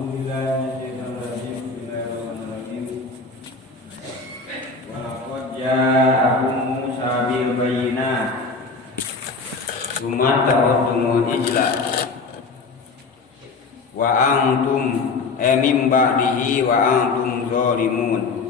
A'udzubillahi Bismillahirrahmanirrahim. Wa laqad ja'akum Musa bil bayyinat tsumma ta'udtumul ijla wa antum mim ba'dihi wa antum zalimun.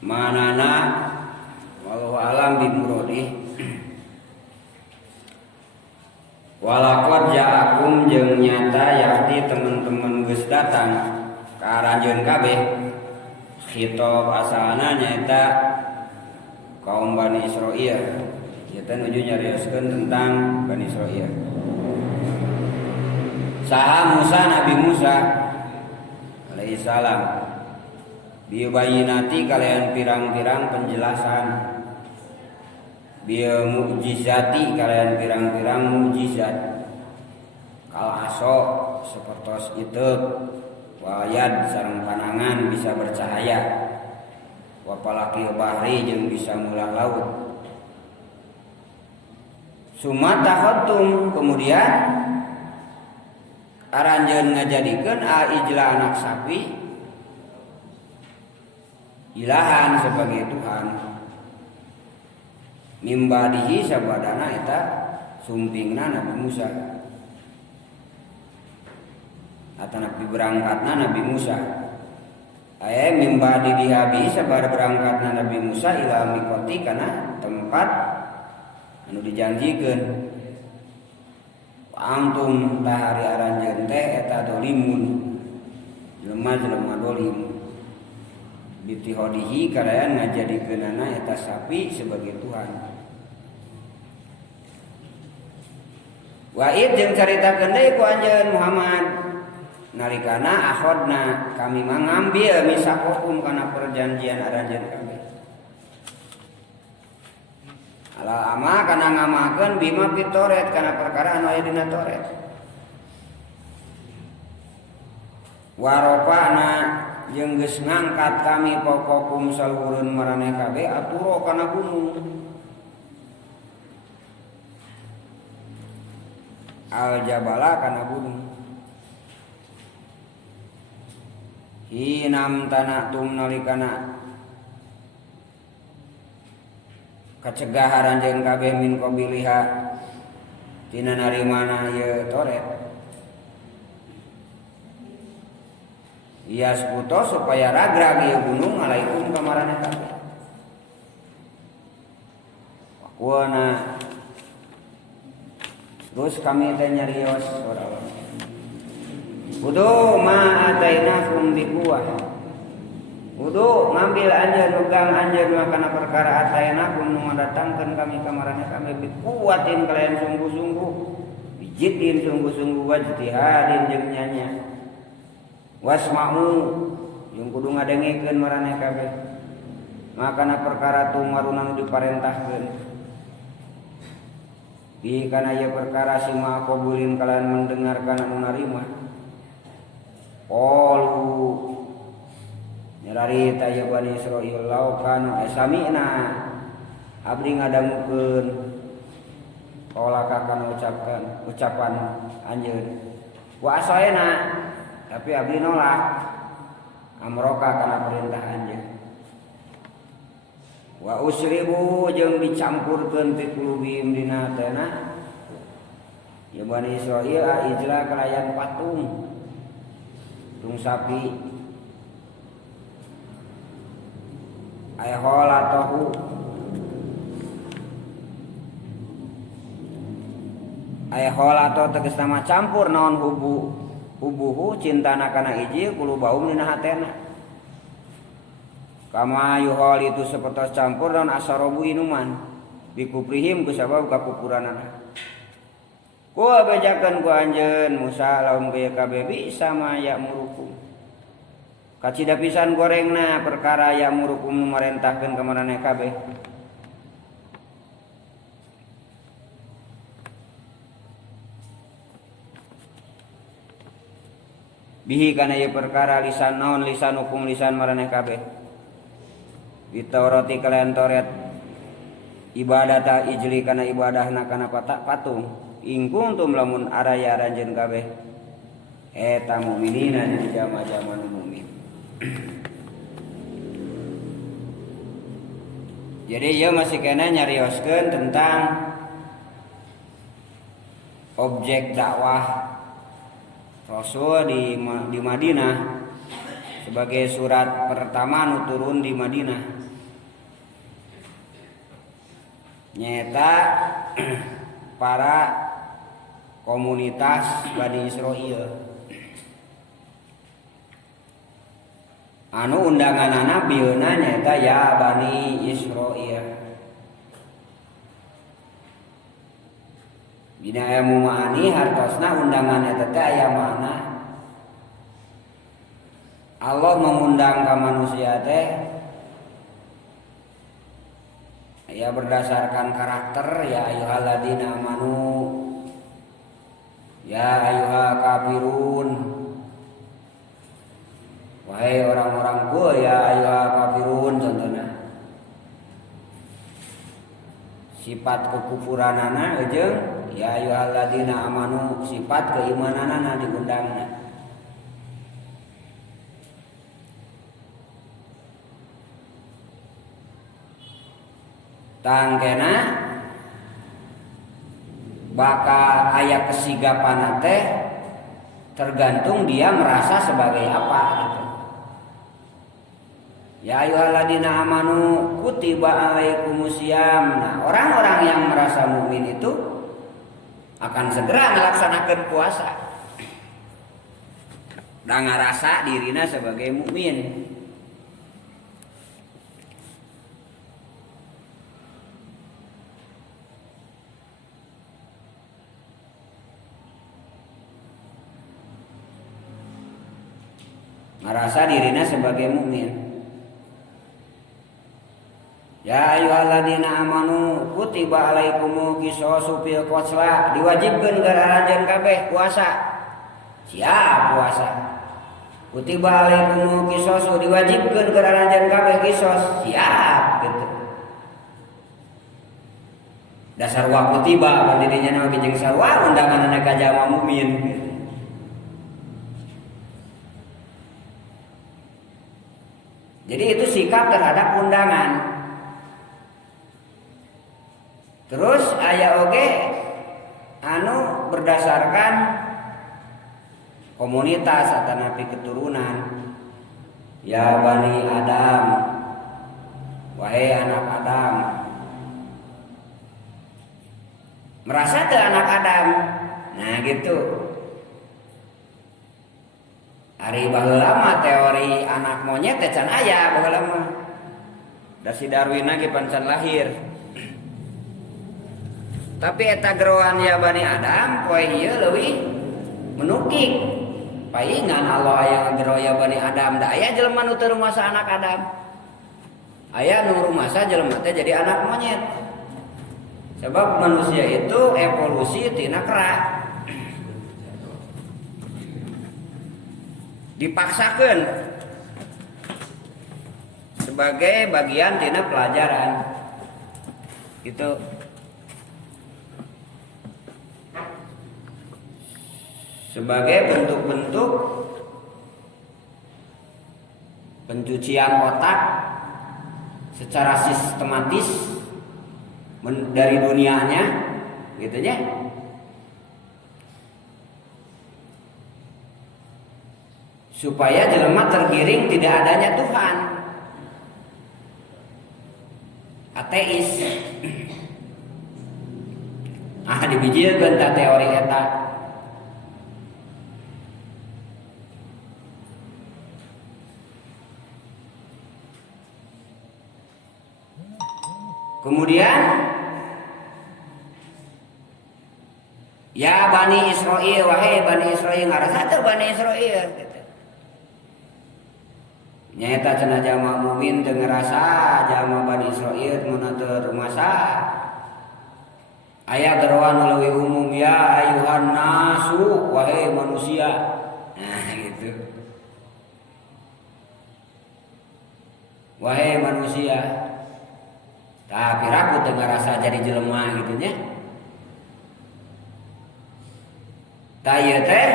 Manana wallahu alam bimuradi. Walaqad ja'akum jeung nyata yakti teman-teman geus datang ka aranjeun kabeh. Khitab asalna nyaeta kaum Bani Israil. Kita nuju nyarioskeun tentang Bani Israil. Saha Musa Nabi Musa alaihi salam bibayinati kalian pirang-pirang penjelasan, biya mukjizati kalian pirang-pirang mukjizat, kal aso sepertos itu, wayad sareng panangan bisa bercahaya, wapalaki bahri jeung bisa mulah laut. Sumata khatum kemudian aranjeun ngajadikeun ijla anak sapi ilahan sebagai Tuhan mimbadihi sabadana eta sumpingna Nabi Musa atana berangkatna Nabi Musa aya mimbadi dihabi sabar berangkatna Nabi Musa ila miqati kana tempat anu dijanjikeun antum tahari aranjeun teh eta dolimun jelema-jelema dolim bitihodihi kalian ngajadikeunana eta sapi sebagai Tuhan. Wa'id jeung caritakeun deui ku anjeun Muhammad nalikana akhodna kami mangambil misakokum kana perjanjian aranjeun kami. Ala ama kana ngamakeun bima pitoret kana perkara anu aya dina Toret. Warofana jeung geus ngangkat kami pokokum salureun maraneh kabeh aturo kana gunung al jabala kana gunung hinam tanatum nalikana kacegah aranjeun kabeh min qabiliha tina narimana ieu Toret. Iya sekuto supaya ragrag ieu gunung alaikum kamarana kabeh. Wakuana terus kami teh nyarios orawa. Kudu ma atainakum biquwah. Kudu ngambil anjeun nugang anjeun kana perkara atainakum nu ngadatangkeun kami kamarana kami biquwatin kalian sungguh-sungguh. Bijidin sungguh-sungguh wajtihadin jeung nyanya. Wasma'u yang kudu ngadengikeun maraneh kabeh makana perkara tumaruna nu diparentahkeun bi kana ieu perkara sima qabulin kalian mendengarkan anu narima qalu nyararita ieu Bani Israil law kana sami'na abdi ngadangukeun qala kana ucapan anjeun wa asaena tapi abdi nolak amroka kana perintah anjeun wa usribu jeung dicampurkeun fi qulubihim dina hatena ya Bani Israil ijla kalayan patung sapi aya holatahu aya holato tegas nama campur naon hubuhu cintana kana iji kulubaum dina hatena kama yuhol itu seperti campur dan asarobu inuman bikuprihim kusabab kakupuranana ku bejakeun ku anjeun Musa laum gaya kabeh bisa ma ya murukum Kacida pisan gorengna perkara yang murukum memerintahkeun ka maraneh kabeh. Bihi kana ieu perkara lisan naon lisan hukum lisan maraneh kabeh. Di Taurati kalian Taurat ibadata ijli kana ibadahna kana patung. Ingkuntum lamun araya ranjeun kabeh. Eta mukminina di jama-jama nu mukmin. Jadi ieu masih kena nyarioskeun tentang objek dakwah Rasul di Madinah sebagai surat pertama nu turun di Madinah. Nyata para komunitas Bani Israil anu undanganana bieuna nyata ya Bani Israil. Bina aya mumaani hartosna undangan eta teh aya mana? Allah mengundang ka manusia teh ya berdasarkan karakter ya ayyuhalladzina amanu ya ayyuhal kafirun wahai orang-orangku ya ayyuhal kafirun contohna. Sifat kekufuranana jeung ya ayyuhalladzina amanu sifat keimananana diundangna. Tangkena bakal aya kesigapan teh tergantung dia merasa sebagai apa gitu. Ya ayyuhalladzina amanu kutiba alaikumusiyam. Nah, orang-orang yang merasa mukmin itu akan segera melaksanakan puasa. Dan ngarasa dirina sebagai mukmin. Ngarasa dirina sebagai mukmin. Ya ayyuhalladzina amanu kutiba alaikumu qisasu fil qatla diwajibkeun gararanjeun kabeh puasa. Siap puasa. Kutiba alaikumu qisasu diwajibkeun gararanjeun kabeh qisas. Siap gitu. Dasar wa kutiba pandidinya nama bijeng sarua undanganna ka jama mukmin. Jadi itu sikap terhadap undangan. Terus aya oge anu berdasarkan komunitas atanapi keturunan. Ya Bani Adam, wahai anak Adam. Merasa teu anak Adam. Nah gitu. Ari baheula mah teori anak monyet teh can aya baheula mah. Da si Darwin ge pancan lahir. Tapi eta geroan ya Bani Adam poe ieu leuwih menukik. Paingan Allah aya ngagero ya Bani Adam, da aya jelema nu teu rumasa anak Adam. Aya nu rumasa jelema teh jadi anak monyet. Sebab manusia itu evolusi tina kera. Dipaksakeun sebagai bagian tina pelajaran. Itu sebagai bentuk-bentuk pencucian otak secara sistematis dari dunianya gitu ya. Supaya jelema tergiring tidak adanya Tuhan. Ateis. Dibijieun ta teori eta. Kemudian ya Bani Israil, wahai Bani Israil, ngarasa teu Bani Israil gitu. Nyaeta cenah jama mukmin teu ngerasa jama Bani Israil mun teu rumasa. Aya geroan leuwih umum ya ayuhan nasu wahai manusia. Nah gitu. Wahai manusia. Tapi ragu teu ngerasa jadi jelema gitu nya. Tah ieu teh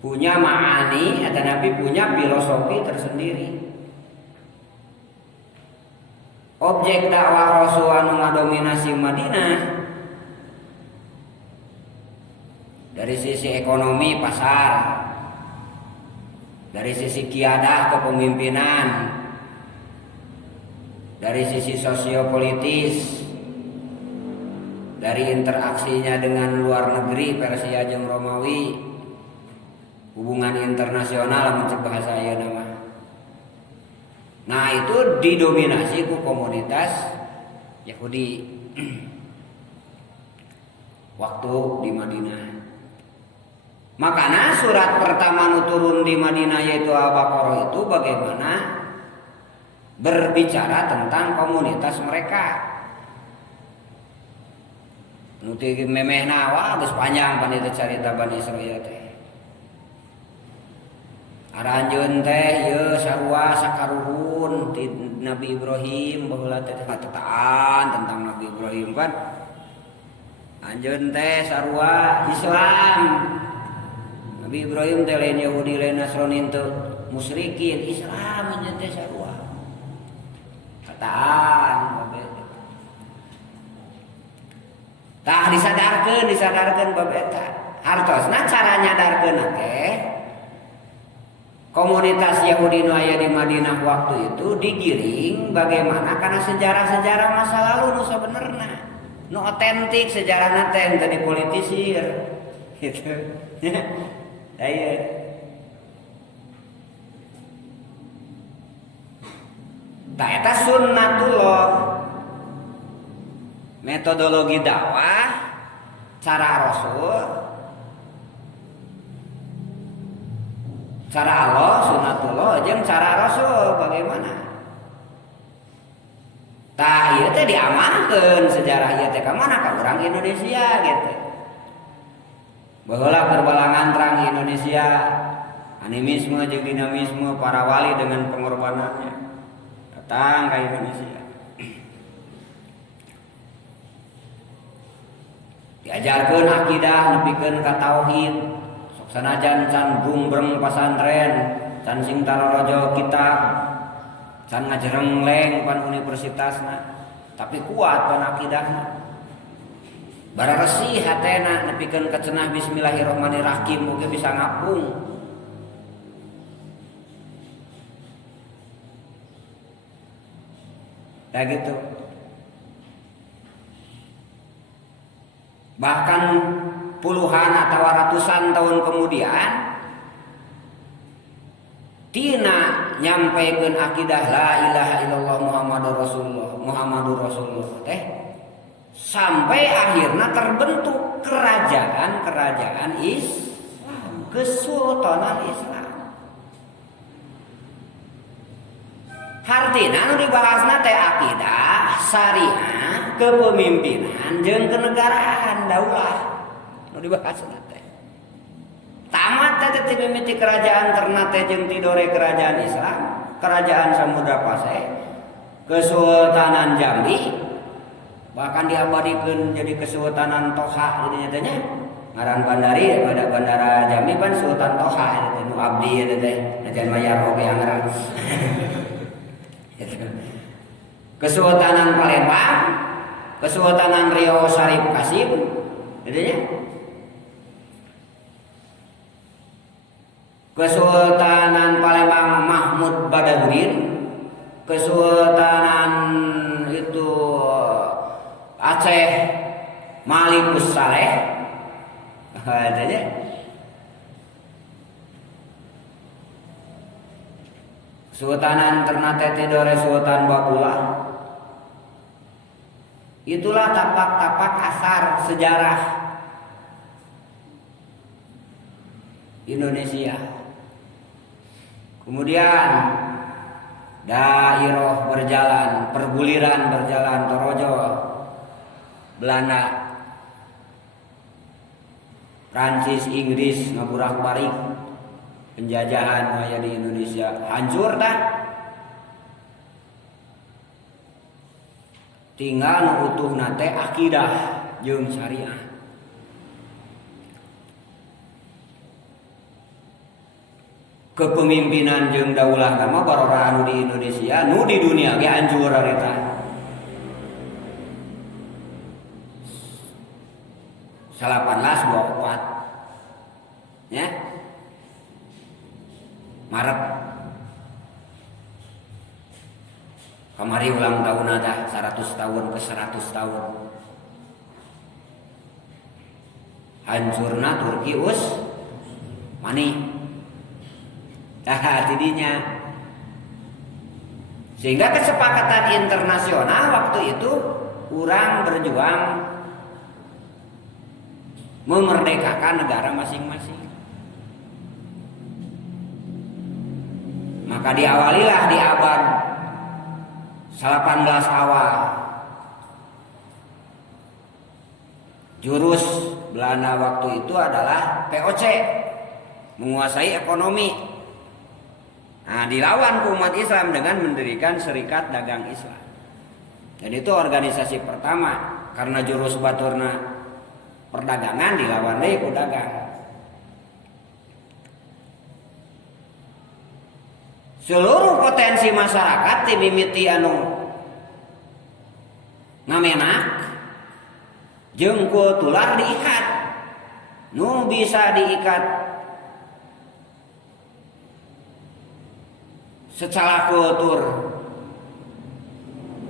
punya ma'ani atau Nabi punya filosofi tersendiri. Objek dakwah Rasul anu ngadominasi Madinah dari sisi ekonomi pasar, dari sisi kiadah kepemimpinan, dari sisi sosiopolitis, dari interaksinya dengan luar negeri Persia jeung Romawi, hubungan internasional mencek bahasa ieu nama. Nah itu didominasi ku komunitas Yahudi waktu di Madinah. Makanya surat pertama nu turun di Madinah yaitu Al-Baqarah itu bagaimana berbicara tentang komunitas mereka. Nu teu memehna wah geus panjang pan itu carita Bani Israil teh. Aranjeun teh ieu sarua sakaruhun ti Nabi Ibrahim baheula teh kataan tentang Nabi Ibrahim kan. Anjeun teh sarua Islam. Nabi Ibrahim teh lain Yahudi lain Nasrani teu musyrikin, Islam anjeun teh sarua. Kataan babe. Tah disadarkeun babe eta. Hartosna cara nyadarkeun teh komunitas Yahudi nu aya di Madinah waktu itu digiring bagaimana karena sejarah-sejarah masa lalu nu sabenerna nu otentik sejarahna teh teu dipolitisir gitu. Aya ta eta sunnatullah metodologi dakwah cara Rasul cara Allah, sunatullah, jeung cara Rasul bagaimana? Tah ieu teh diamankeun sejarah ieu teh ka mana ka urang Indonesia gitu. Baheula perbalangan terang Indonesia, animisme jeung dinamisme para wali dengan pengorbanannya. Datang ke Indonesia. Diajarkeun akidah nepikeun ka tauhid. Sanajan can bumbreng pasantren, can sing tarorojo kitab, can ngajereng leng pan universitasna, tapi kuat pan akidahna. Bara resih hatena nepikeun ka cenah bismillahirrahmanirrahim mugi bisa ngapung. Dah gitu. Bahkan puluhan atau ratusan tahun kemudian tina nyampaikan akidah la ilaha illallah Muhammadur Rasulullah teh sampai akhirnya terbentuk kerajaan Islam, Kesultanan Islam. Hartina nu dibahasna teh akidah, syariah, kepemimpinan jeung kenegaraan daulah. Nu dibahas teh. Tamat teh ti mimiti kerajaan ternate jeung tidore kerajaan Islam, kerajaan Samudra Pasai, Kesultanan Jambi, bahkan diabadikeun jadi Kesultanan Toha di dinya teh nya. Ngaran bandari pada Bandara Jambi pan Sultan Toha teh nu abdi teh teh, najan mayar oge anggaran. Kesultanan Palembang, Kesultanan Riau Sarip Kasim, gitu nya. Kesultanan Palembang Mahmud Badauddin, Kesultanan itu Aceh Malikus Saleh, adanya. Kesultanan Ternate Tidore Sultan Babula. Itulah tapak-tapak asar sejarah Indonesia. Kemudian dairah berjalan, perguliran berjalan, torojo Belanda, Prancis, Inggris ngaburak-barik penjajahan aya di Indonesia hancur dah. Tinggal nu utuh nate akidah jeung syariah. Kepemimpinan jeung daulah mah barora anu di Indonesia, nu di dunia ge hancur harita. Salapanlas 24 ya Maret kamari ulang tahun ada 100 tahun ke 100 tahun hancurna Turki mani tidinya sehingga kesepakatan internasional waktu itu urang berjuang memerdekakan negara masing-masing. Maka diawalilah di abad 18 awal jurus Belanda waktu itu adalah POC, menguasai ekonomi. Nah, dilawan umat Islam dengan mendirikan Serikat Dagang Islam. Dan itu organisasi pertama karena jurus baturna perdagangan dilawan deui ku dagang. Seluruh potensi masyarakat ti mimiti anu ngamenak jeung ku tular diikat. Nu bisa diikat secara kultur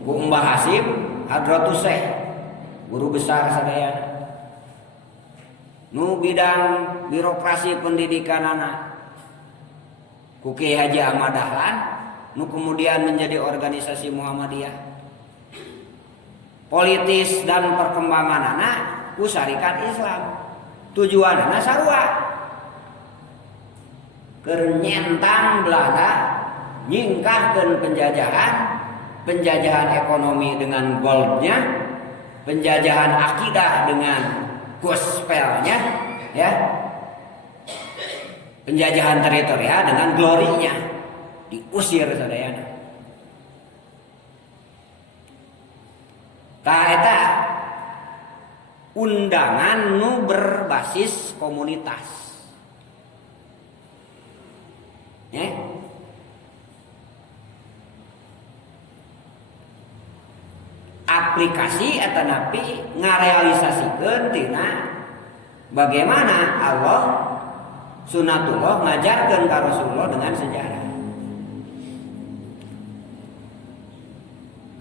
ku Mbah Hasim Hadratus Syekh guru besar sadaya. Nu bidang birokrasi pendidikan anak ku Kiai Haji Ahmad Dahlan, nu kemudian menjadi organisasi Muhammadiyah. Politis dan perkembangan anak ku Syarikat Islam. Tujuanna sarua keur nyentang Belanda nyingkahkeun penjajahan ekonomi dengan goldnya, penjajahan akidah dengan gospelnya, ya, penjajahan teritorial dengan glorinya, diusir sadayana. Tah eta undangan nu berbasis komunitas, ya. Aplikasi atau napi ngarealisasikeun tina bagaimana Allah sunatullah ngajarkeun ka Rasulullah dengan sejarah.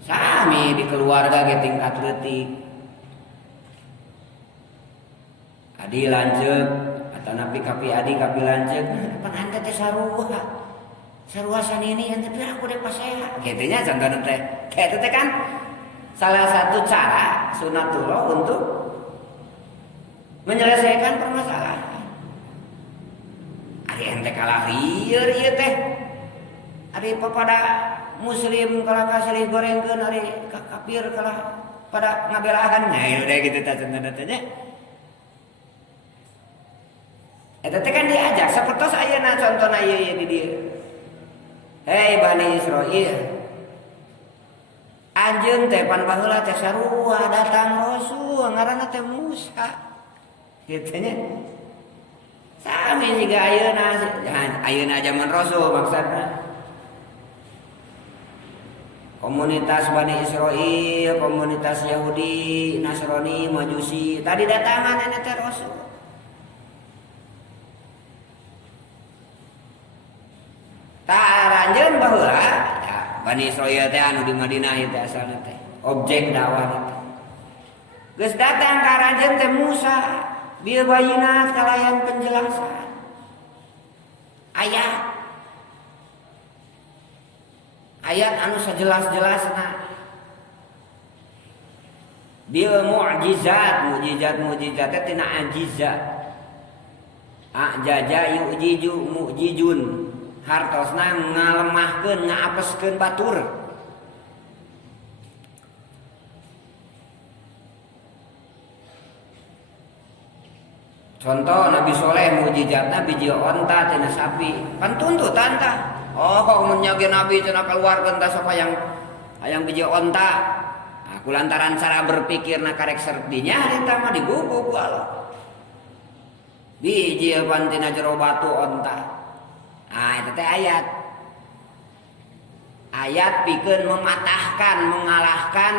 Sami di keluarga ge tingkat leutik. Adi lanceuk atau napi kapi adi kapi lanceuk pan teh sarua. Sarua sanini ente teh aku dek paseha. Kitu nya contohna teh. Kitu teh kan salah satu cara sunatullah untuk menyelesaikan permasalahan. Ari ente kalah lieur ieu teh. Ari pada muslim kalah kasih gorengkeun, ari kafir kalah pada ngabelahan. Nah, ieu deh gitu tah contohna nya. Eta teh kan diajak sapertos ayeuna contohna ieu di dieu. Hei Bani Israil, anjeun teh pan baheula teh sarua datang Rasul ngaranna teh Musa. Kitu nya. Sami jiga ayeuna zaman Rasul maksudna. Komunitas Bani Israil, komunitas Yahudi, Nasrani, Majusi, tadi datangan ana teh Rasul. Taranjeun baheula ya, Bani Israil teh anu di Madinah teh asalna teh objek dakwah teh. Geus datang ka ranjeun teh Musa, bil bayinat kalayan penjelasan. Ayat anu sajelas-jelasna. Bil mukjizat teh tina ajizat. Ajaja yu'jiju mu'jijun. hartosna ngalemahkeun ngaapeskeun batur. Contoh Nabi Soleh mujizatna biji onta tina sapi. Pan tuntutan tah. Oh kok mun nyage Nabi cenah keluarkeun tah sok hayang biji onta. Nah, kulantaran cara berpikirna karek sertinya harita mah diguguk Allah. Biji pan tina jero batu onta. Ah eta teh ayat. Ayat pikeun mematahkan, mengalahkan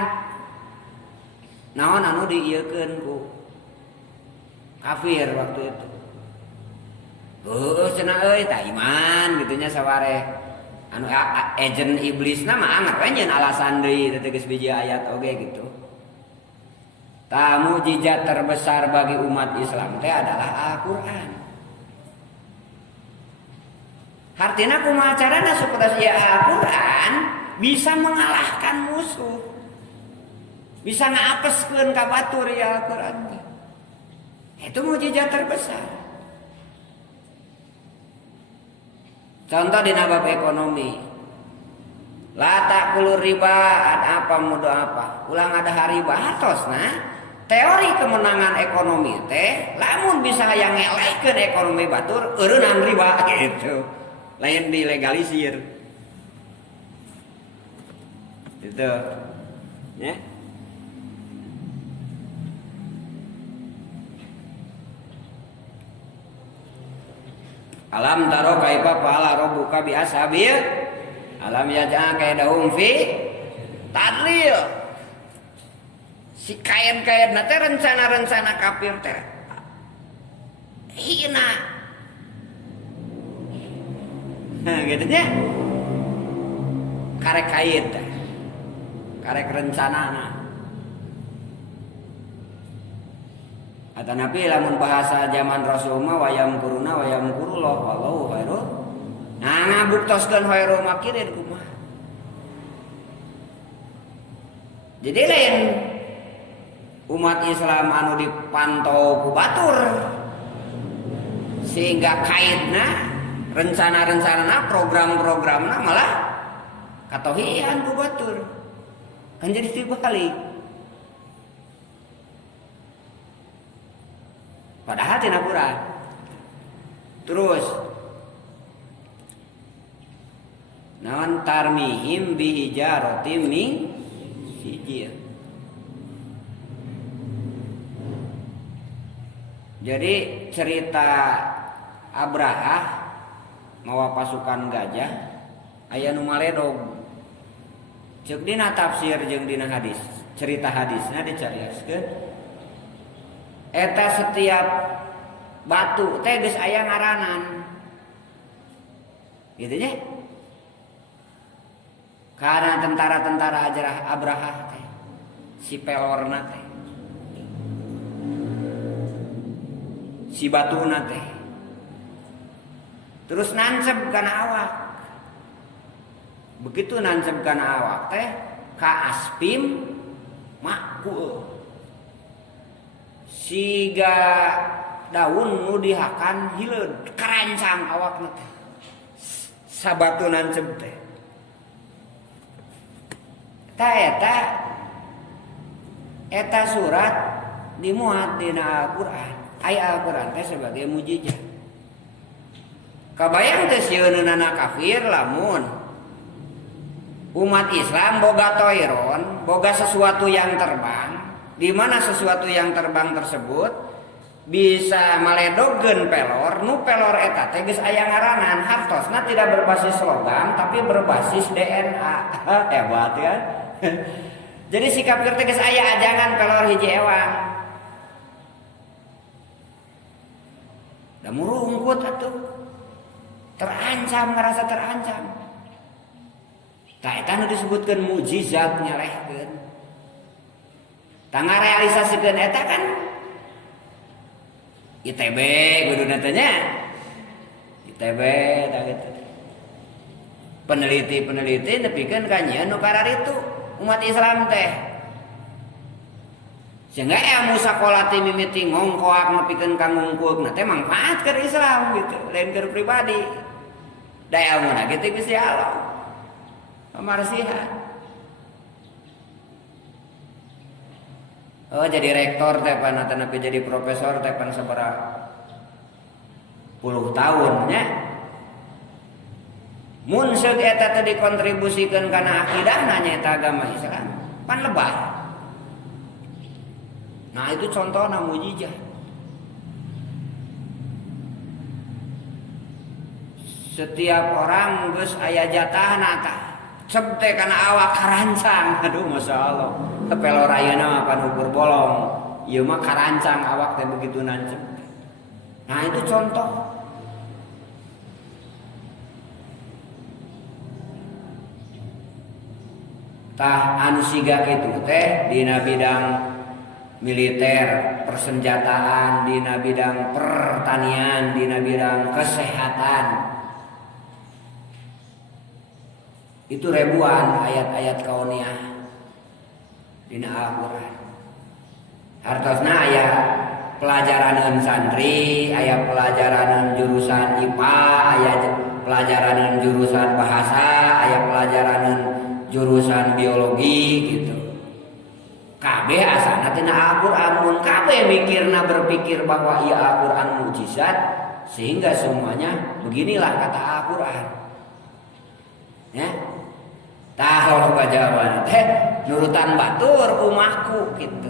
naon anu diieukeun ku kafir waktu itu. Cenah euy tah iman gitunya saware anu agen iblis mah anggar we nyeun alasan deui teh geus biji ayat oge gitu. Mukjizat terbesar bagi umat Islam teh adalah Al-Qur'an. Artinya kumaha carana supaya sia Al-Qur'an bisa mengalahkan musuh. Bisa ngaapeskeun ka batur ya Al-Qur'an. Itu mukjizat terbesar. Contoh di bab ekonomi. La taqulu riba ada apa mudo apa. Ulang ada riba hartosna. Teori kemenangan ekonomi teh lamun bisa hayang ngelehkeun ekonomi batur eureunang riba gitu. Lain dilegalisir. Gitu. Ya. Alam taro kaifa fa'ala rabbuka bi ashabil alam yaj'al kaidahum fi tadlil. Si kain-kain teh rencana-rencana kafir teh hina. Nah gitu nya. Karek kain teh. Karek rencanana. Kata Nabi lamun bahasa zaman Rasul mah wayam kuruna wayam kurullah wallahu khairul. Nah ngabuktoskeun khairul makirin kumaha. Jadi lain umat Islam anu dipantau ku batur sehingga kaitna rencana-rencanana program-programna malah katohian ku batur. Kan jadi dibalik. Padahal tina Quran. Terus naon tarmihim bihijaratin min sijil. Jadi cerita Abraha mawa pasukan gajah aya nu maledog. Ceuk dina tafsir jeung dina hadis, cerita hadisna dicarioskeun. Eta setiap batu teh geus aya ngaranan. Gitu nya. Karena tentara-tentara Abraha teh si pelorna teh. Si batuna teh. Terus nancep kana awak. Begitu nancep kana awak teh ka aspim makul. Siga daun nu dihakan hileud karancang awakna teh. Sabatu nancep teh. Eta surat dimuat dina Al-Qur'an. Aya Al-Qur'an teh sebagai mukjizat. Kabayang teh sieunana kafir lamun umat Islam boga toiron, boga sesuatu yang terbang. Di mana sesuatu yang terbang tersebut bisa maledogkeun pelor, nu pelor eta teh geus aya ngaranan, hartosna tidak berbasis logam tapi berbasis DNA. Hebat kan? Jadi si kafir teh geus aya ajangan pelor hiji ewang. Da murungkut atuh. Terancam, ngerasa terancam. Tah eta nu disebutkeun mukjizat nyalehkeun. Tangga realisasikeun eta kan ITB kuduna teh nya. ITB tah kitu. Peneliti-peneliti nepikeun ka nyieun nu kararitu umat Islam teh. Sehingga ilmu sakola teh mimiti ngongkoak nepikeun ka ngungkulna teh manfaat keur Islam gitu, lain keur pribadi. Da ilmuna kitu Gusti Allah. Pamarsihan. Oh jadi rektor teh pan nepi jadi profesor teh pan sabaraha puluh tahun nya. Mun seug eta teh dikontribusikeun kana akidahna nyaeta agama Islam, pan lebay. Nah itu contohna mujizat. Setiap orang geus aya jatahna tah. Cep teh kana awak karancang. Aduh Masya Allah. Pelor ayeuna mah pan ukur bolong. Ieu mah karancang awak teh begitu nancep. Nah itu contoh. Tah anu siga kitu teh dina bidang militer, persenjataan, dina bidang pertanian, dina bidang kesehatan. Itu ribuan ayat-ayat kauniyah dina Al-Qur'an. Hartosna aya pelajaran santri, aya pelajaran jurusan IPA, aya pelajaran jurusan bahasa, aya pelajaran jurusan biologi gitu. Kabeh asalna tina Al-Qur'an, mun kabeh mikirna berpikir bahwa ieu Al-Qur'an mukjizat sehingga semuanya beginilah kata Al-Qur'an. Ya. Tah loba jawaban teh nurutan batur umahku gitu.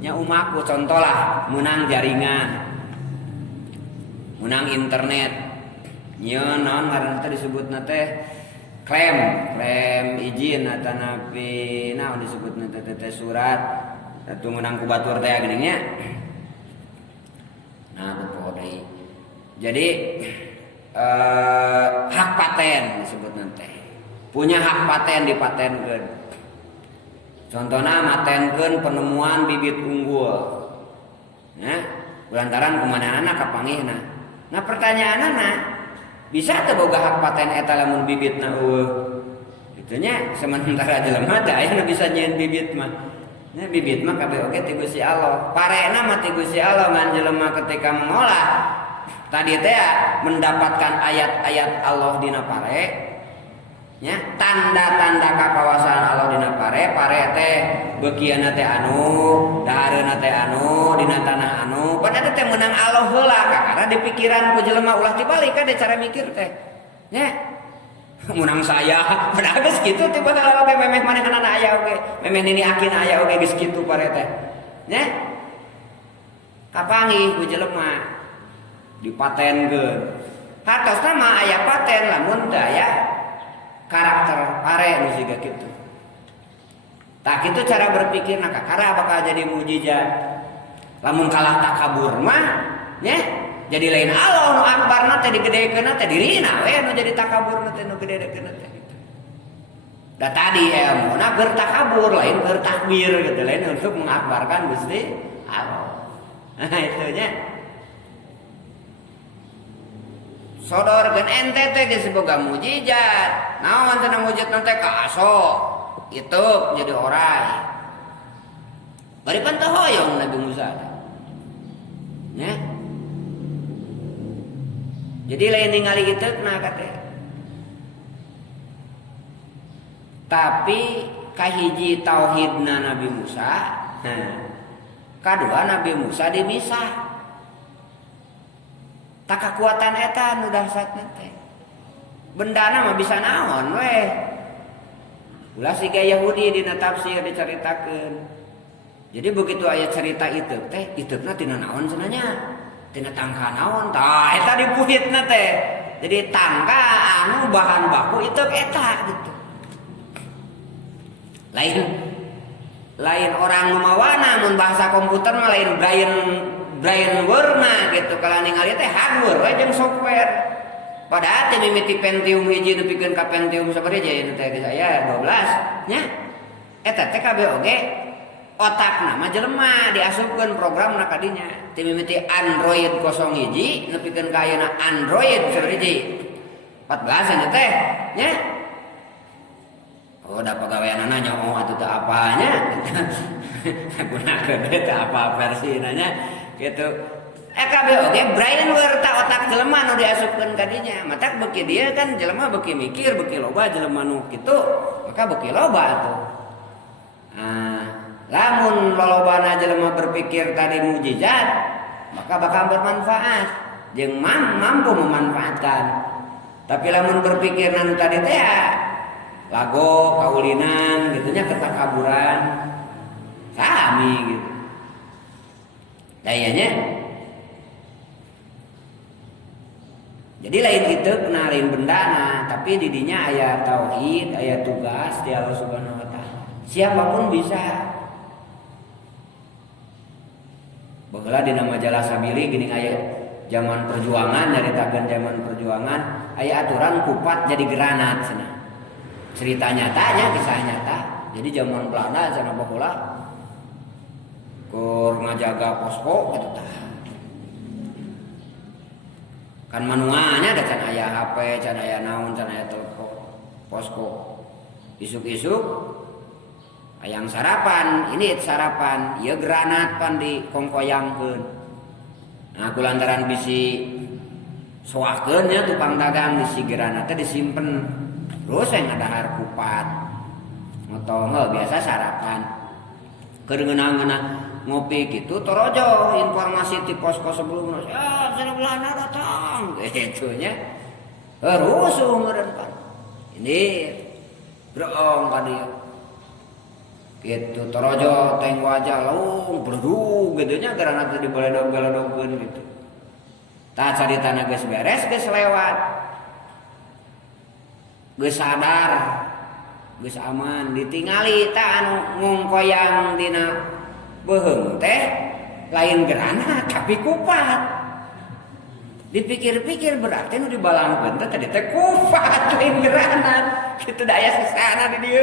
Nya umahku contohlah menang jaringan. Menang internet. Nya naon ngaranna teh disebutna teh klaim izin atau napi naon disebutna teh surat atuh menang ku batur teh geuning nya. Nah betul deui. Jadi hak paten disebutna teh. Punya hak paten dipatenkeun. Contohna matenkeun penemuan bibit unggul. Ya, lantaran kumanehna kapanggihna. Nah pertanyaanna bisa teu boga hak paten eta lamun bibitna eueuh. Kitu nya sementara jelema teh aya nu bisa nyieun bibit mah. Nya bibit mah kabeh oge ti Gusti Allah. Parena mah ti Gusti Allah ngan jelema ketika mengolah tadi teh mendapatkan ayat-ayat Allah dina pare. Ya, tanda-tanda kakawasan Allah dina pare teh beukiana teh anu, dahareuna teh anu, dina tanah anu, padahal teh meunang Allah heula kakara di pikiran ku jelema ulah tibalik ka cara mikir teh. Nya. Meunang saya, padahal geus kitu tiba kalau oge memeh manehanana aya oge, memeh nini akin aya oge geus kitu pare teh. Nya. Kapanggih ku jelema dipatenkeun. Hatosna mah aya paten lamun teu aya karakter pare nu siga kitu. Tak kitu cara berpikir na kakara bakal jadi mujizat. Lamun kalah takabur mah nya jadi lain Allah nu akbarna teh digedekeunna teh dirina we nu jadi takaburna teh nu gedekeunna teh gitu. Da tadi ilmuna bertakabur lain bertakbir gitu lain untuk mengakbarkan Gusti Allah. Nah itu nya. Sodorkeun ente teh geus boga mujizat. Naon cenah mujizat teh ka aso. Itu jadi orai. Bari pantah hoyong Nabi Musa. Ya. Jadi lain ningali iteukna kate. Tapi kahiji tauhidna Nabi Musa, kadua Nabi Musa dimisah. Tak kekuatan eta nu dahsyatna teh. Bendana mah bisa naon we. Ulah siga Yahudi dina tafsir dicaritakeun. Jadi begitu aya cerita itu teh, iteukna tina naon cenanya? Tina tangka naon? Tah eta dipuhitna teh. Jadi tangka anu bahan baku iteuk eta gitu. Lain orang nu mawana mun bahasa komputer mah lain brainware gitu kalau ningali teh hardware we jeung software. Padahal teh mimiti Pentium hiji nepikeun ka Pentium sabaraha jadi teh saya 12 nya. Eta teh kabeh oge otakna mah jelema diasupkeun programna ka dinya. Teh mimiti Android 01 nepikeun ka ayeuna Android sabaraha hiji 14 nya teh nya. Oh da pagaweanana nyaho atuh teh apanya. Gunakeun teh apa versi nya. Gitu kabeh oge brain werta otak jelema nu diasupkeun ka dinya. Matak beuki dia kan jelema beuki mikir, beuki loba jelema nu kitu, maka beuki loba atuh. Nah, lamun lolobana jelema berpikir tadi mukjizat, maka bakal bermanfaat jeung mampu memanfaatkan. Tapi lamun berpikir nanu tadi teh lago kaulinan gitunya ketakaburan sami gitu. Dayanya. Jadi lain itu kena lain bendana, tapi didinya aya tauhid, aya tugas di Allah Subhanahu wa taala. Siapapun bisa. Baheula dina majalah Sabili gini aya zaman perjuangan, nyaritakeun zaman perjuangan, aya aturan kupat jadi granat cenah. Cerita nyatanya, kisah nyata. Jadi zaman Belanda cenah baheula kur ngajaga posko gitu tah. Kan manualnya ada can aya HP, can aya naon, can aya telepon, posko. Isuk-isuk ayang sarapan, ini sarapan, ieu granat pan dikongkoyangkeun. Nah, kulantaran bisi soakeun nya tukang dagang bisi granatnya disimpen. Terus yang ada kupat. Ngotong biasa sarapan. Keur ngeunah-ngeunah ngopi gitu torojo informasi di posko sebelumnya ya sana Belanda datang gitu nya rusuh meureun pan ini beong ka dieu gitu torojo teng wajah laung bledug gitu nya granat di baledog-baledogkeun gitu tah caritana geus beres geus lewat geus sadar geus aman ditingali tah anu ngongkoyang dina beheung teh lain granat tapi kupat. Dipikir-pikir berarti nu dibalangkeun teh tadi teh kupat lain granat. Kitu da aya sisana di dieu.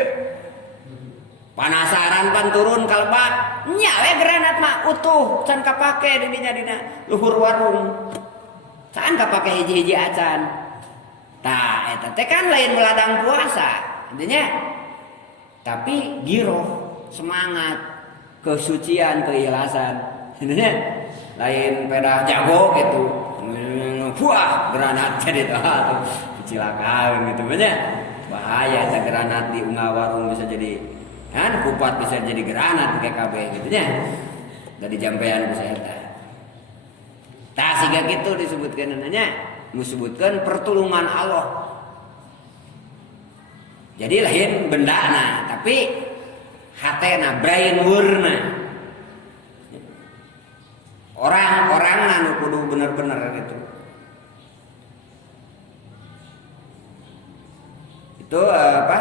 Panasaran pan turun ka lebak, nya we granat mah utuh can kapake di dinya dina luhur warung. Can kapake hiji-hiji acan. Tah eta teh kan lain meladang puasa. Intinya tapi giroh, semangat kesucian, keikhlasan. Intinya lain pedah jago gitu. Wah, granat jadi tuh kecelakaan gitu banyak. Bahaya ada granat di unggah warung bisa jadi kan kupat bisa jadi granat kayak KB gitu nya. Dari jampean bisa eta. Tah siga gitu disebutkeun nya, disebutkeun pertolongan Allah. Jadi lain bendana, tapi hatena brain wurna orang-orang anu kudu bener-bener gitu itu apa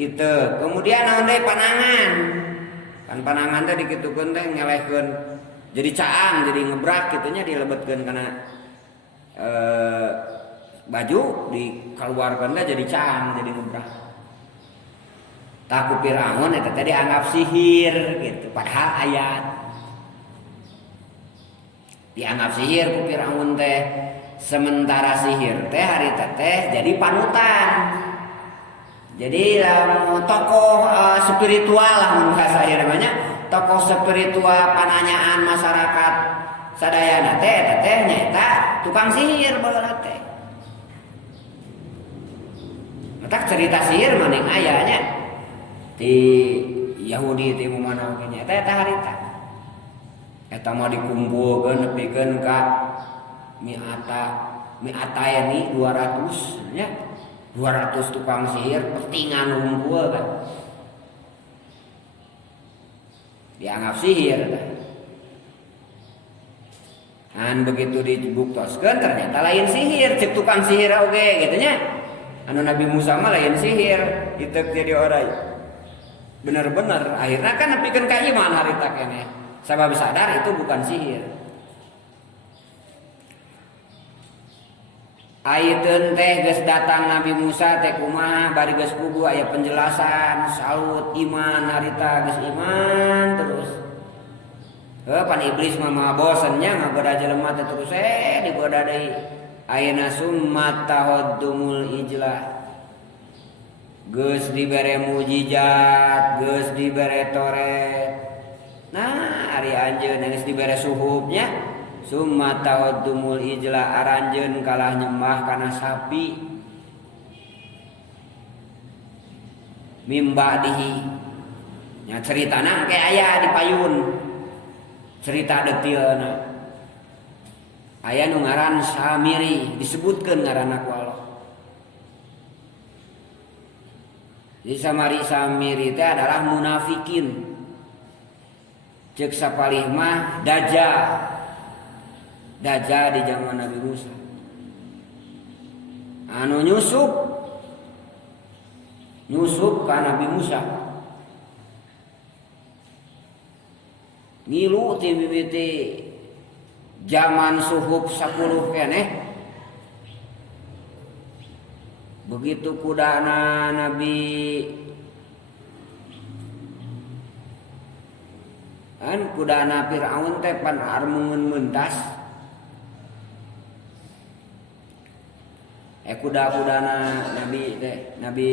itu kemudian naon deui panangan kan panangan teh dikitukeun teh ngelehkeun jadi caang jadi ngebrak kitunya dilebetkeun kana baju dikeluarkeun teh jadi caang jadi ngebrak. Taku Firaun itu tadi anggap sihir gitu, padahal ayat dianggap sihir ku Firaun teh. Sementara sihir teh hari teh jadi panutan. Jadi tokoh spiritual lah mun bahasa ieu namanya, tokoh spiritual pananyaan masyarakat sadayana teh nyaeta tukang sihir baheula teh. Matak cerita sihir maning aya nya. Di Yahudi di mana oge eta harita eta mah dikumpulkeun nepikeun ka mi'ata yani 200 nya 200 tukang sihir pentingan ngumpul kan dianggap sihir kan. Dan begitu dibuktoskeun ternyata lain sihir cek tukang sihir oge gitu nya anu Nabi Musa mah lain sihir itek jadi orang benar-benar akhirnya kan nepikeun ka iman harita keneh sabab sadar itu bukan sihir. Ayeuna teh geus datang Nabi Musa teh kumaha bari geus puguh aya penjelasan salut iman harita geus iman terus. Pan iblis mah bosen nya ngagoda jelema teh terus digoda deui. Ayeuna summa tahaddumul ijlah. Geus dibere mujizat, geus dibere toret. Nah, ari anjeun geus dibere suhubnya. summa tawaddumul ijla aranjeun kalah nyembah kana sapi mimba dihi nya ceritana engke aya di payun cerita detailna aya nu ngaran Samiri disebutkeun ngaranna ku Allah. Jadi Samiri teh adalah munafikin. Cek sapalih mah Dajjal. Dajjal di zaman Nabi Musa. Anu nyusup ka Nabi Musa. Ngilu ti mimiti zaman suhub 10 keneh. Begitu kudana Nabi kudana Firaun teh pan armungeun mentas. Kuda-kudana Nabi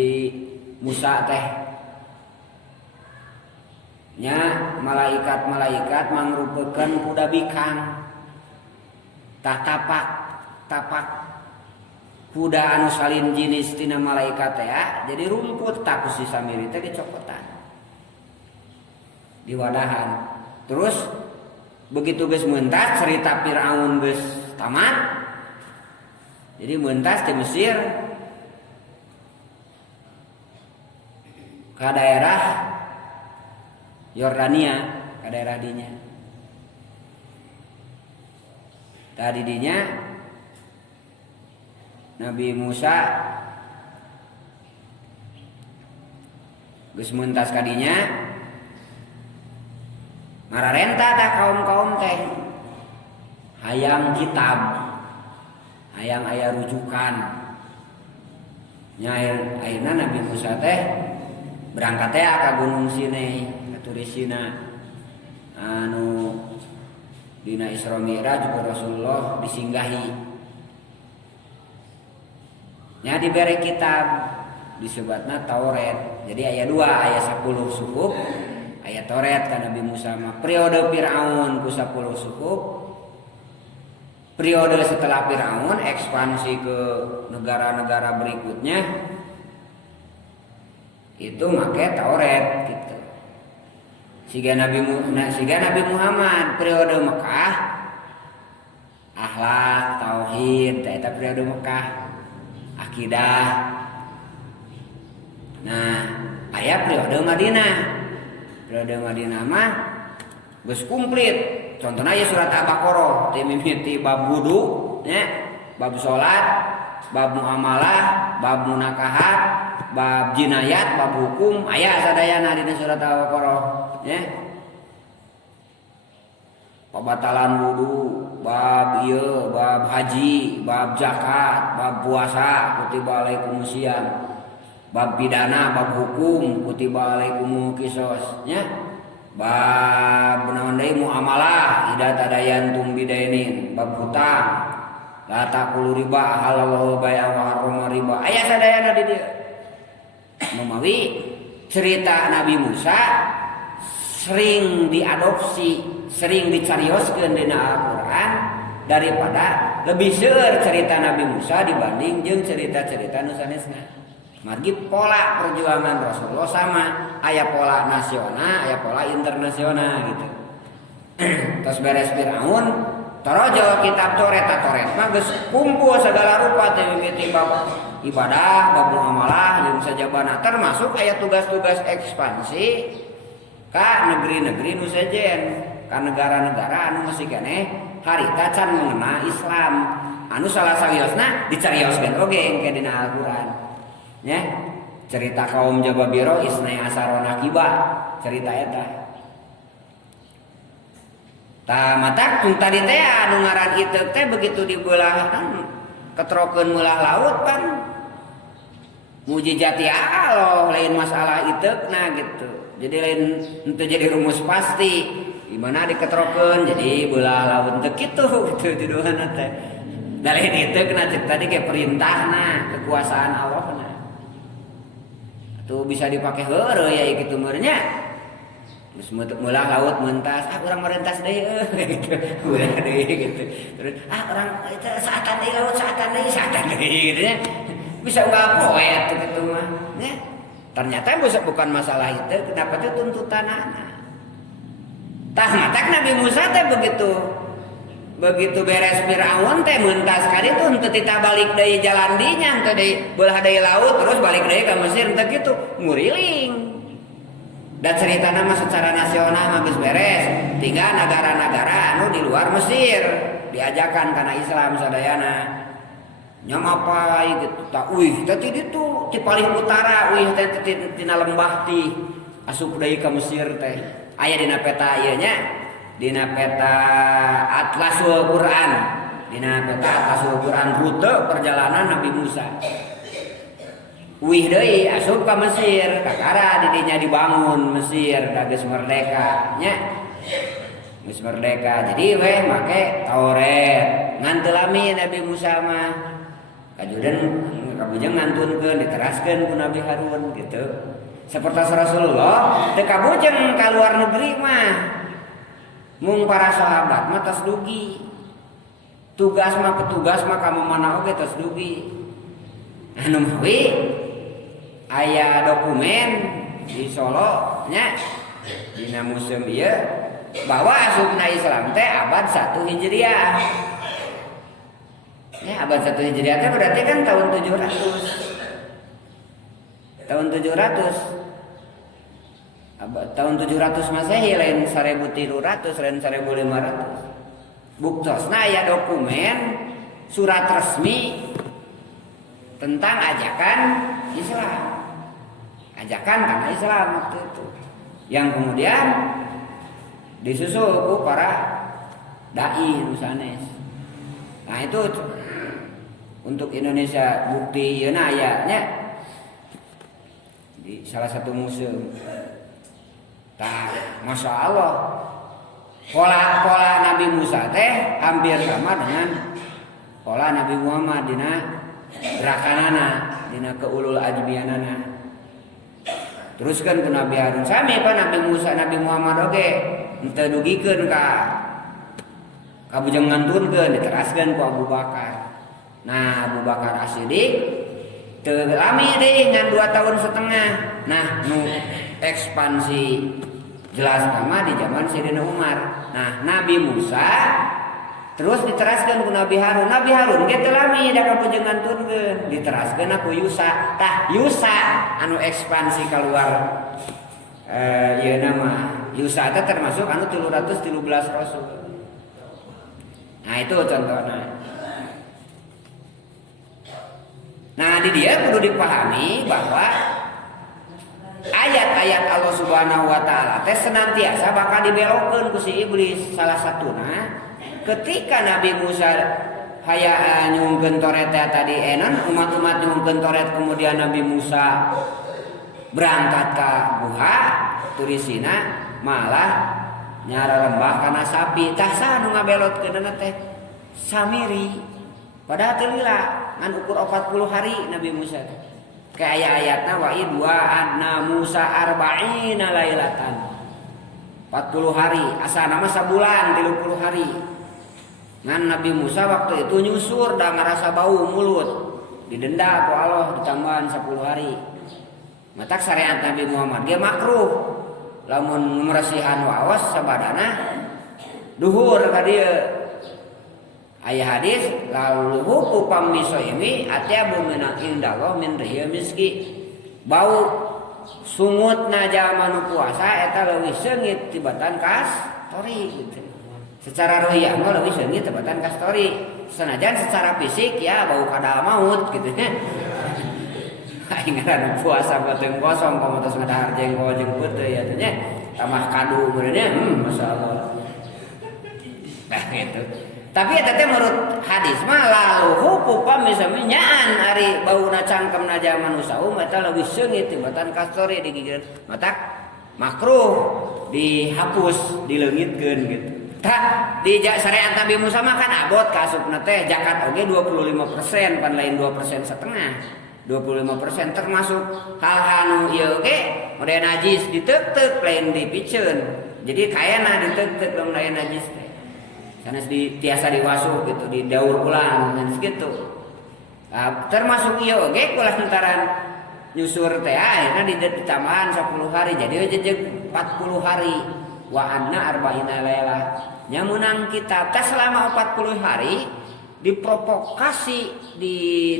Musa teh. Nya malaikat mangrupekeun kuda bikang. Tapak kuda anu salin jenis tina malaikat teh jadi rumput tak si Samiri teh dicokotan di wadahan. Terus begitu geus meuntas cerita Firaun geus tamat, jadi meuntas di Mesir ke daerah Yordania, ke daerah dinya. Tadi dinya Nabi Musa geus meuntas kadinya mararenta tah kaum-kaum teh hayang kitab, hayang aya rujukan. Nya ayeuna Nabi Musa teh berangkat teh ka Gunung Sinai, ka turisina anu dina Isra Mi'raj juga Rasulullah disinggahi. Nya dibere kitab disebutna Taurat. Jadi aya 2, aya 10 suhuf, aya Taurat ka Nabi Musa mah periode Firaun ku 10 suhuf. Periode setelah Firaun ekspansi ke negara-negara berikutnya itu make Taurat gitu. Siga Nabi Muhammad periode Mekah akhlak tauhid eta periode Mekah akidah. Nah aya periode Madinah. Periode Madinah mah geus komplit. Contohna aya surat Al-Baqarah teh mimiti bab wudu nya, bab salat, bab muamalah, bab munakahat, bab jinayat, bab hukum aya sadayana dina surat Al-Baqarah nya. Pembatalan wudu, bab ieu, bab haji, bab zakat, bab puasa, kutiba alaikumusiyam. Bab pidana, bab hukum, kutiba alaikumu qisas nya. Bab naon deui muamalah, idza tadayantum bidainin, bab hutang, la taqulu riba, halallahu bai'a wa harrama riba. Aya sadayana di dieu. Memawi cerita Nabi Musa sering diadopsi, sering dicarioskeun dina Al-Qur'an daripada lebih seueur cerita Nabi Musa dibanding jeung cerita-cerita nu sanesna. Margi pola perjuangan Rasulullah sama, aya pola nasional, aya pola internasional gitu. Terus beres Firaun, torojo kitab Taurat mah geus kumpul segala rupa teh mimiti bab ibadah, bab muamalah, jeung sajabana termasuk aya tugas-tugas ekspansi ka negeri-negeri nu sejen, ka negara-negara anu masih keneh harita can mengenal Islam. Anu salah sawiosna dicarioskeun oge engke dina Al-Qur'an. Ya, cerita kaum Jababiro isnai asarona kiba, cerita eta. Tah matak tadi teh anu ngaran Iteuk teh begitu dibelah ketrokeun meulah laut pan. Mujizati Allah lain masalah Iteukna gitu. Jadi lain henteu jadi rumus pasti. Gimana diketrokeun jadi belah laut teu kitu gitu juduhanna teh. Da lain Iteukna cek tadi ke perintahna, kekuasaan Allahna. Tuh bisa dipakai heureuy ya kitu meureun nya. Terus mulah laut mentas, orang merentas deh, gitu, udah deh gitu. Terus orang itu saatan deh laut, saatan deh, gitu ya. Bisa nggak poet gitu mah, ya. Ternyata bukan masalah itu, kenapa itu tuntutan anak. Tah matak Nabi Musa teh begitu beres Firaun teh mentas kali itu henteu tita balik deui jalan dinya, henteu deui beulah deui laut terus balik deui ka Mesir henteu kitu, nguriling. Dan cerita nama secara nasional mah geus beres, tinggal negara-negara anu di luar Mesir diajakan karena Islam sadayana. Nyamapai gitu tak wih tadi itu di paling utara wih teh tina lembah ti asup deui ka Mesir teh aya dina peta ieu nya dina peta Atlasul Quran rute perjalanan Nabi Musa wih deui asup ka Mesir kakara di dinya dibangun Mesir da geus merdeka nya geus merdeka jadi weh make Tauret ngan teu lami Nabi Musa mah kajudan kabujang ngantunkeun diteraskeun ku Nabi Harun gitu seperti Rasulullah teu kabujang ka luar negeri mah mung para sahabat mah tos dugi petugas mah kamu mana oge tos dugi anu mah aya dokumen di Solo nya dina museum ieu bahwa asupna Islam teh abad 1 Hijriah. Ya, abad 1 Hijriah teh berarti kan tahun 700. Tahun 700. Tahun 700 Masehi lain 1300, lain 1500. Buktosna aya dokumen surat resmi tentang ajakan Islam. Ajakan karena Islam waktu itu. Yang kemudian disusul ku para dai nusanes. Nah itu untuk Indonesia bukti yeuna aya nya di salah satu museum. Tah, Masya Allah pola Nabi Musa teh hampir sama dengan pola Nabi Muhammad dina gerakanana dina keulul ajmianana. Teruskan ke Nabi Harun sami pa Nabi Musa Nabi Muhammad oge henteu dugikeun ka kabujang ngantunkeun diteraskeun ku Abu Bakar. Nah Abu Bakar As-Siddiq teu lami deui ngan 2 tahun setengah. Nah nu ekspansi jelas nama di zaman Sayyidina Umar. Nah Nabi Musa terus diteraskeun ku Nabi Harun. Nabi Harun ge teu lami da kabujang ngantunkeun diteraskeun ku Yusa. Tah Yusa anu ekspansi keluar ieu nama Yusa teh termasuk anu 313 rasul. Nah itu contohnya. Nah di dia perlu dipahami bahwa ayat-ayat Allah Subhanahu wa taala teh senantiasa bakal dibelokkeun ku si iblis. Salah satuna ketika Nabi Musa hayaan nyungkeun Tauret tadi enon umat-umat nyungkeun Tauret kemudian Nabi Musa berangkat ke guha turisina malah nyara lembah kana sapi tah saha nu ngabelotkeun teh Samiri padahal teu lila ngan ukur 40 hari Nabi Musa kayak ayat-ayatna wa idwa adna Musa arba'ina lailatan 40 hari asa nama sabulan 30 hari ngan Nabi Musa waktu itu nyusur da ngarasa bau mulut didenda ku Allah ditambahan 10 hari matak syariat Nabi Muhammad dia makruh lamun meresihan waos sabadana duhur ka dieu aya hadis lalu hukum pamiso ini atyabu min indallah min riya miski bau sungutna zaman puasa eta leuwih seungit tibatan kas tori gitu. Secara ruhiyah mah leuwih seungit tibatan kas tori sanajan secara fisik ya bau kadal maut gitu nya aing ngaran puasa bateng kosong komo tos ngadahar jengkol jeung peuteuy ya teh nya tamah kadu meureunnya masyaallah nah gitu. Tapi eta teh menurut hadis mah lalu hukum misalnya nyaan ari bauna cangkemna zaman usaum eta leuwih seungit tibatan kastori digigieun matak makruh dihapus dileungitkeun gitu. Tah di syariat Nabi Musa mah kan abot ka asupna teh zakat oge 25% pan lain 2% setengah. 25% termasuk hal-hal ieu ge model najis diteuk-teuk lain dipikeun. Jadi kayana diteuk-teuk lamun aya najis teh. Sanes tiasa diwasuh gitu, didaur ulang dan segitu. Termasuk ieu oge ulah lantaran nyusur teh akhirna ditambahan 10 hari jadi jeung 40 hari. Wa anna arba'ina lailah. Nya munang kita teh selama 40 hari diprovokasi,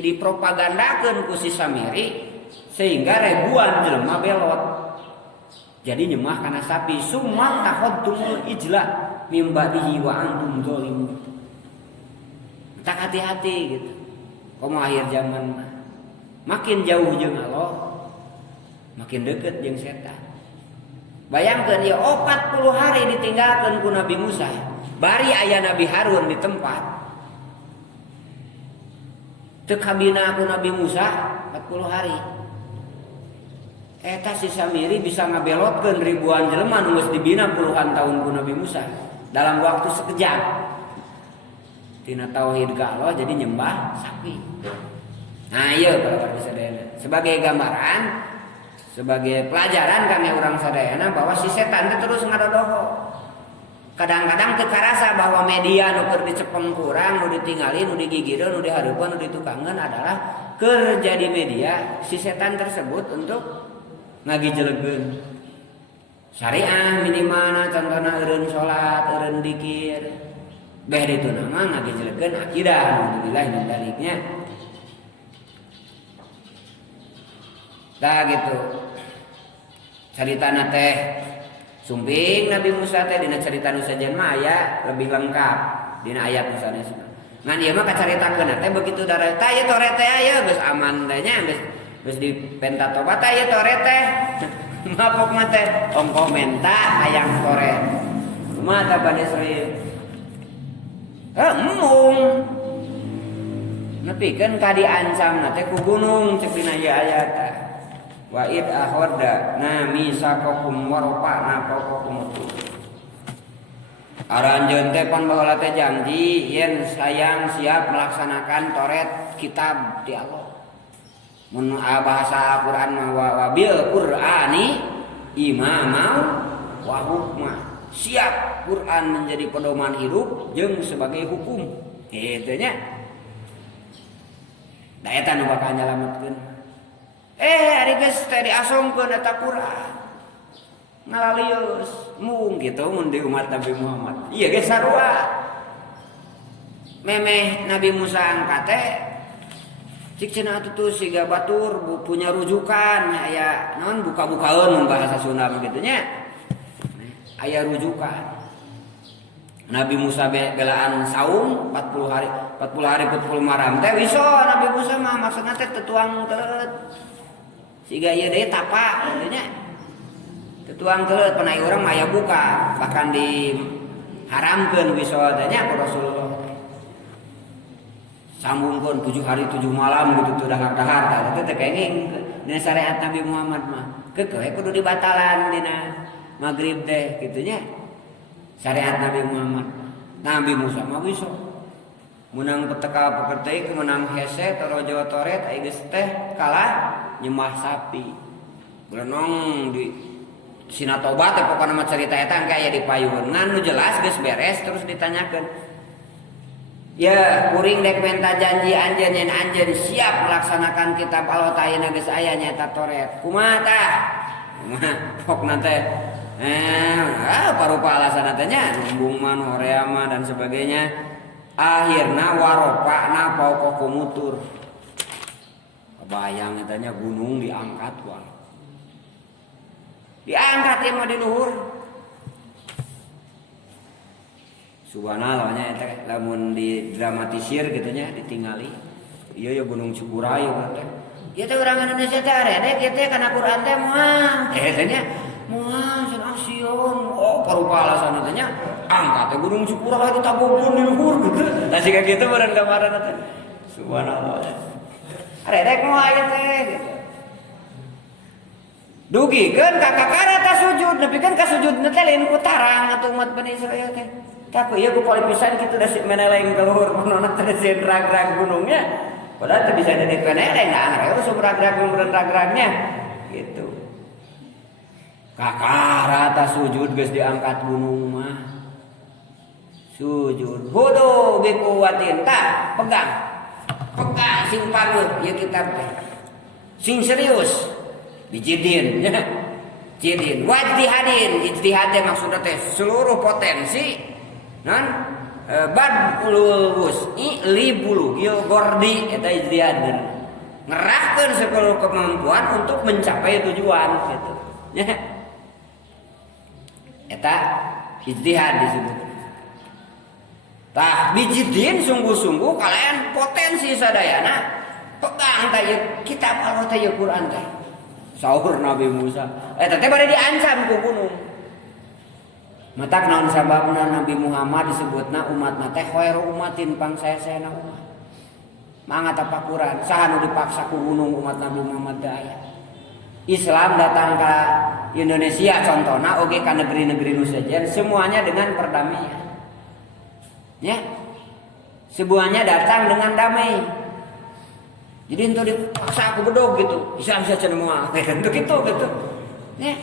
dipropagandakeun ku si Samiri sehingga ribuan jelema belot. Jadi nyemah kana sapi summa tahaddumul ijla mim ba'dihi wa antum zalimun. Tak hati-hati gitu. Komo akhir zaman makin jauh jeung Allah, makin deket jeung setan. Bayangkeun ya 40 hari ditinggalkeun ku Nabi Musa. Bari aya Nabi Harun di tempat. Teu kabina ku Nabi Musa 40 hari. Eta si Samiri bisa ngabelotkeun ribuan jelema nu geus dibina puluhan tahun ku Nabi Musa dalam waktu sekejap. Tina tauhid ka Allah jadi nyembah sapi. Nah, ieu para sadayana. Sebagai gambaran, sebagai pelajaran kami urang sadayana bahwa si setan teh terus ngadodoho. Kadang-kadang teu karasa bahwa media nu keur dicepeng kurang, nu ditinggali, nu digigireun, nu dihareupeun, nu ditukangan adalah kerja di media si setan tersebut untuk ngagijelegeun syariah minimalna contohna eureun salat, eureun dzikir. Beh ditu nama ngagijelegeun akidah, alhamdulillah min daliknya. Tah gitu. Caritana teh sumping Nabi Musa teh dina carita nu sajen mah aya lebih lengkap dina ayat nu sanesna. Ngan ieu mah kacaritakeun teh begitu darah tah ieu tore teh aya geus aman teh nya geus dipenta tobat tah ieu tore teh. Mapok mah teh ongko menta hayang tore. Kumaha tah Bani Israil? Emung. Nepikeun ka diancamna teh ku gunung cek dina ieu ayat teh. Wa id akhadna misaqakum wa rafa'na fawqakum tur. Aranjeun teh pan baheula teh janji yen sayang siap melaksanakan toret kitab di Allah. Mun bahasa Al-Qur'an mah wa bil Qur'ani imamau wa hukma. Siap Quran menjadi pedoman hidup jeung sebagai hukum. Kitu nya. Da eta nu bakal nyalametkeun. Ari geus teh diasongkeun eta Quran. Ngalalius mung kitu mun di umat Nabi Muhammad. Ieu ge sarua. Memeh Nabi Musa angkat teh cik cenah atuh siga batur punya rujukan aya naon buka-bukaeun mun bahasa Sunda kitu nya. Aya rujukan. Nabi Musa belaan saum 40 hari 40 malam teh wiso Nabi Musa mah maksudna teh tetuang teuleut. Siga ieu deui tapa kitu nya. Tetuang teuleut panai urang mah aya buka, bahkan diharamkeun wiso teh nya ku Rasulullah. Sambungkeun 7 hari 7 malam gitu teu dahar-dahar tah teh kenging dina syariat Nabi Muhammad mah. Keukeuh kudu dibatalan dina Maghrib teh kitunya syariat Nabi Muhammad. Nabi Musa mah wiso menang peteka pekerteuy menang hese torojo toret aya geus teh kalah nyembah sapi. Berenong di Sina Tobat teh pokona mah carita eta engke aya di payun. Ngan nu jelas geus beres terus ditanyakeun. Ya, kuring dek menta janji anjeun yen anjeun siap melaksanakan kitab Allah tah ayeuna geus aya nyaeta toret. Kumaha tah? Kumaha pokna teh parupa alasan tanya numbung man horeama dan sebagainya. Akhirna waropana paukoku mutur. Kebayang tanya gunung diangkat wah. Diangkat ya mah di luhur. Subhanallah nya eta lamun didramatisir kitu nya ditingali. Ieu ya gunung Cukurayu teh. Ieu teh urang Indonesia teh arek ieu teh kana Quran teh moal. Teh nya moal cenah sieun. Oh parupa alasan teh nya angkat teh gunung Cukurayu ditabungkeun di luhur gitu. Tah siga kitu beureun gambaran teh. Subhanallah. Arek moal ieu teh gitu. Dugikeun ka kakara ta sujud, nepi kan ka sujudna teh lain ku tarang atuh umat Bani Israil teh. Tapi ieu ku poe pisan kitu da si meneleng keluhur munona teh sieun rag-rag gunungnya. Padahal itu bisa jadi penereng, nah ngareo sumrag-ragnya gitu. Kakak rata sujud geus diangkat gunung mah. Sujud. Hudu bikuwatin tah pegang. Pegang sing pageut ieu kitab teh. Sing serius dijidin nya. Jidin wajtihadin, ijtihad teh maksudna teh seluruh potensi non bad ulul wus'i li bulu ieu gordi eta ijtihad. Ngerahkeun seluruh kemampuan untuk mencapai tujuan gitu. Nya. Eta ijtihad disebut. Tah bijidin sungguh-sungguh kalian potensi sadayana pegang teh kitab Allah teh Quran teh. Saur Nabi Musa. Eta teh bade diancam ku gunung. Matak naon sababna Nabi Muhammad disebutna umatna teh khairu umatin pangsaesana umat. Mangga tapakuran saha nu dipaksa ku gunung umat Nabi Muhammad daya. Islam datang ke Indonesia contohnya oke ke negeri-negeri nusajen semuanya dengan perdamaian. Ya. Semuanya datang dengan damai. Jadi itu dipaksa aku bedog gitu. Islam saja semua. Untuk itu gitu. Ya.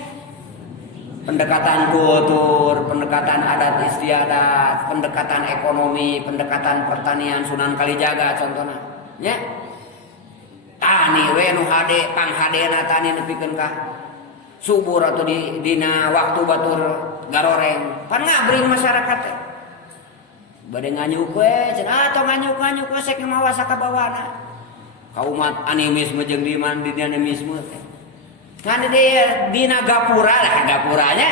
Pendekatan kultur, pendekatan adat istiadat, pendekatan ekonomi, pendekatan pertanian Sunan Kalijaga contohnya. Ya. Tani we nu hade panghadena tani nepikeun ka subur atau dina waktu batur garoreng pan ngabring masyarakat teh bade nganyuk we cenah atuh nganyuk we sek mawa sakabawana ka umat animisme jeung di man dinamisme teh ngan di dina gapura lah gapuranya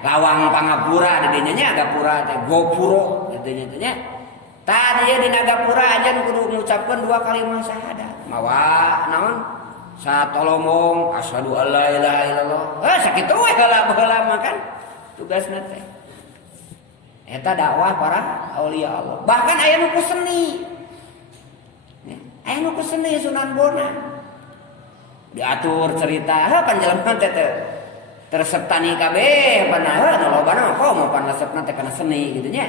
lawang pangapura di dinya nya gapura teh gopuro kitu nya tadi ya di Nagapura aja kudu mengucapkan 2 kalimat syahadat. Mawa naon? Satolomong asyhadu alla ilaha illallah. Sakitu we heula makan tugasna teh. Eta dakwah para aulia Allah. Bahkan aya nu ku seni. Aya nu ku seni Sunan Bonang. Diatur cerita, pan jelema teh tersertani kabeh panaha nu lobana kok mau pan resepna teh kana seni kitu nya.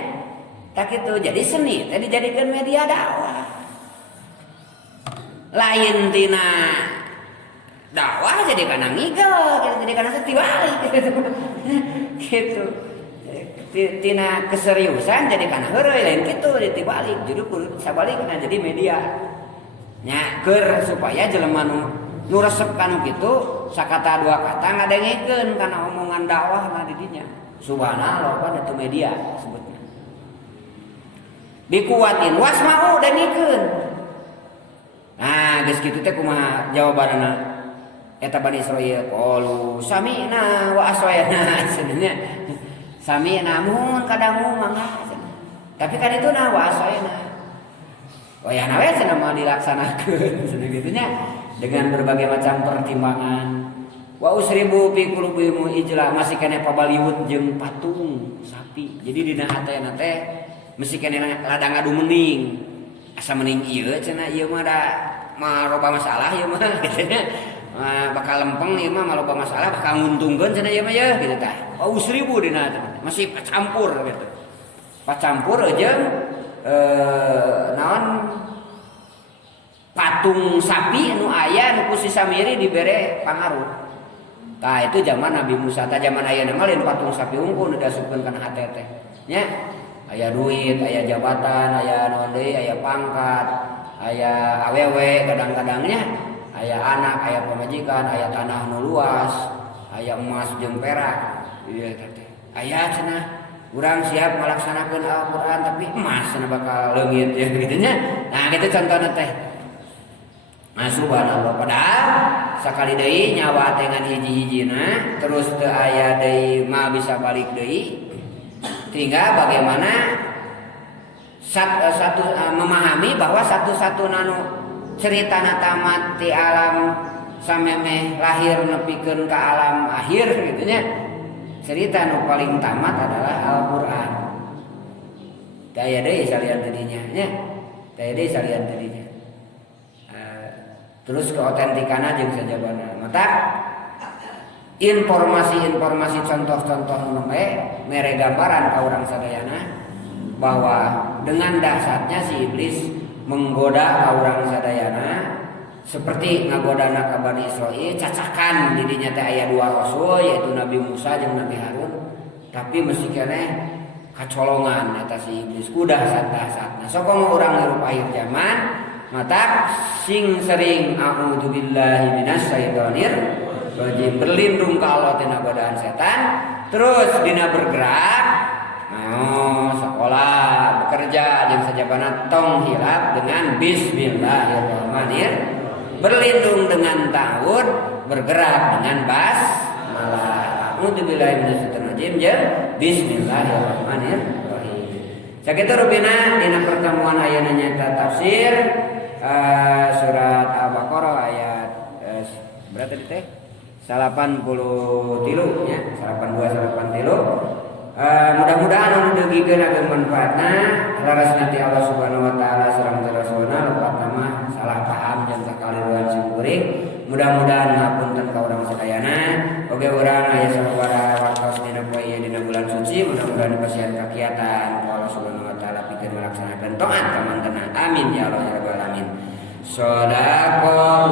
Tak itu jadi seni tadi dijadikan media dakwah lain tina dakwah jadi kana ngigel jadi kana setiwali gitu tina keseriusan jadi kana heureuy lain kitu ditibalik jadi kudu sabalikna jadi media nya keur supaya jelema nu resep kanu kitu sakata 2 kata ngadengikeun kana omongan dakwah di dinya subhanallah pan itu media sebutnya dikuatin wasma'u dan ikeun. Nah, geus kitu teh kumaha jawabanna? Eta Bani Israil qalu sami'na wa aswayna sebenarnya. Sami'na mun kadangu mangga. Tapi kan itu na wa aswayna. Wayana we cenah mah dilaksanakeun cenah kitu nya dengan berbagai macam pertimbangan. Wa usribu fi qulubihim ijla masih kene pabaliwut jeung patung sapi. Jadi dina hatena teh mesti kena ladang adu mening asa mening ieu cenah ieu mah da maroba masalah ieu mah gitu bakal lempeng ieu mah maloba masalah bakal nguntungkeun cenah ieu mah ya gitu tah. Oh 1000 dina masih pacampur gitu. Pacampur jeung naon patung sapi anu aya nu ku si Samiri dibere pangaruh. Tah itu zaman Nabi Musa tah zaman ayeuna mah lain patung sapi unggul nu dasupkeun kana hate teh. Nya aya duit, aya jabatan, aya naon deui, aya pangkat, aya awewe kadang-kadangnya, aya anak, aya pamajikan, aya tanah nu luas, aya emas jeung perak. Ieu teh. Aya cenah urang siap melaksanakeun Al-Qur'an tapi emas cenah bakal leungit ya kitu nya. Nah, kitu contohna teh. Nah, subhanallah padahal sakali deui nyawa teh ngan hiji-hijina terus teu aya deui mah bisa balik deui. Sehingga bagaimana memahami bahwa satu-satu nanu cerita tamat di alam samemeh lahir nepikeun ka alam akhir gitu nya. Cerita nu paling tamat adalah Al-Qur'an. Daya deui salian tadinya nya. Daya deui salian tadinya. Terus keotentikanna jeung sajabana. Mata informasi-informasi contoh-contoh mere gambaran ka urang sadayana bahwa dengan dahsyatnya si iblis menggoda ka urang sadayana seperti ngagodana ka Bani Israil cacakan di dinya teh aya dua rasul yaitu Nabi Musa jeung Nabi Harun tapi mesti keneh kacolongan eta si iblis kudah satah-satna sokong urang hirup akhir zaman mata sing sering a'udzubillahi minasyaitonir rajim berlindung ka Allah tina godaan setan terus dina bergerak sekolah bekerja jeung sajabana tong hilap dengan bismillahirrahmanirrahim berlindung dengan ta'awud bergerak dengan basmalah a'udzubillahi minasyaitonir rajim jeung bismillahirrahmanirrahim sakitu rupina dina pertemuan ayeuna nyaeta tafsir surat Al-Baqarah ayat berapa teh 83 nya 82 mudah-mudahan anu degikeun ageun manfaatna larasna ti Allah Subhanahu wa taala sareng rasulna lupatna mah salah paham jeung kakaliruan sing kuring mudah-mudahan ngapunten ka urang sadayana oge urang aya sababaraha waktos dina poe ieu dina bulan suci mudah-mudahan dipasihan kakiatan ku Allah Subhanahu wa taala pikeun melaksanakeun taat ka mantenna amin ya Allah ya rabbal alamin. Shadaqallah